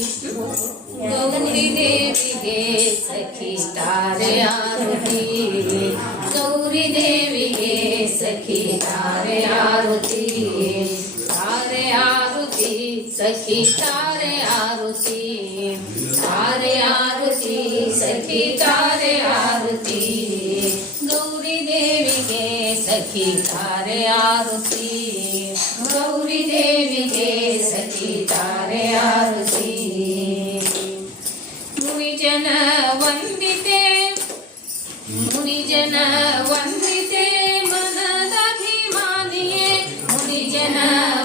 गौरी देवी गे सखी तार आरती। गौरी देवी गे सखी तार आरती। तार आरती, सखी तार आरती। तार आरती, सखी तार आरती। गौरी देवी गे सखी तार आरती। गौरी देवी गे ಮುನಿಜನ ವಂದಿತೆ ಮನದಭಿಮಾನಿಯೇ ಮುನಿಜನ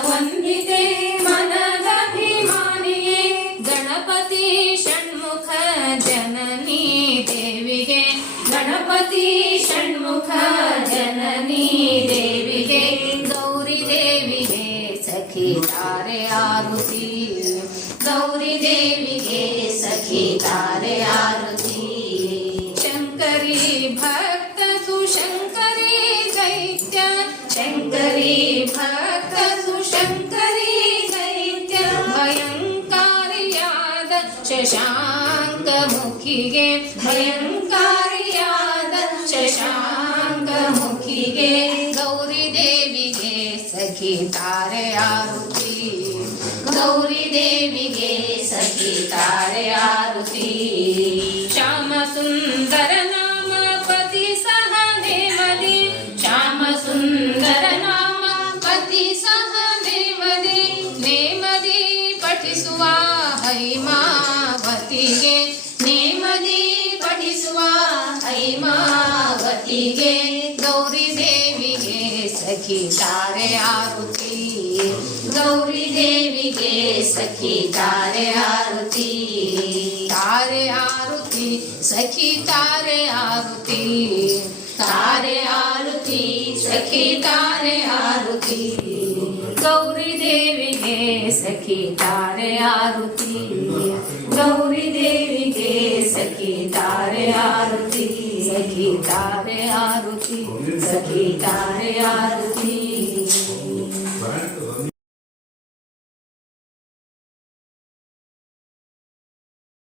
ವಂದಿತೆ ಮನದಭಿಮಾನಿಯೇ ಗಣಪತಿ ಷಣ್ಮುಖ ಜನನಿ ದೇವಿಗೆ ಗಣಪತಿ ಷಣ್ಮುಖ ಜನನಿ ದೇವಿಗೆ ಗೌರಿ ದೇವಿಗೆ ಸಖಿ ತಾರೆ ಆರುತಿ ಗೌರಿ ದೇವಿಗೆ ಸಖಿ ತಾರೆ ದೈತ್ಯ ಶಂಕರಿ ಭಕ್ತ ಸುಶಂಕರಿ ದೈತ್ಯ ಭಯಂಕಾರಿಯಾದ ಶಶಾಂಕ ಮುಖಿಗೆ ಭಯಂಕಾರಿಯಾದ ಶಶಾಂಕ ಮುಖಿಗೆ ಗೌರಿ ದೇವಿಗೆ ಸಖಿ ತಾರೆ ಆರುತಿ ಗೌರಿ ದೇವಿಗೆ ಸಖಿ ತಾರೆ ಆರುತಿ ಶ್ಯಾಮ ಸುಂದರ ಪಠಿಸುವ ಹೈಮಾವತಿಗೆ, ನೇಮದಿ ಪಠಿಸುವ ಹೈಮಾವತಿಗೆ, ಗೌರಿ ದೇವಿಗೆ ಸಖಿ ತಾರೆ ಆರುತಿ ಗೌರಿ ದೇವಿಗೆ ಸಖಿ ತಾರೆ ಆರುತಿ ತಾರೆ ಆರುತಿ ಸಖಿ ತಾರೆ ಆರುತಿ ತಾರೆ ಆರುತಿ ಸಖಿ ತಾರೆ ಆರುತಿ सखी तारे आरती। गौरी देवी के सखी तारे आरती। सखी तारे आरती, सखी तारे आरती।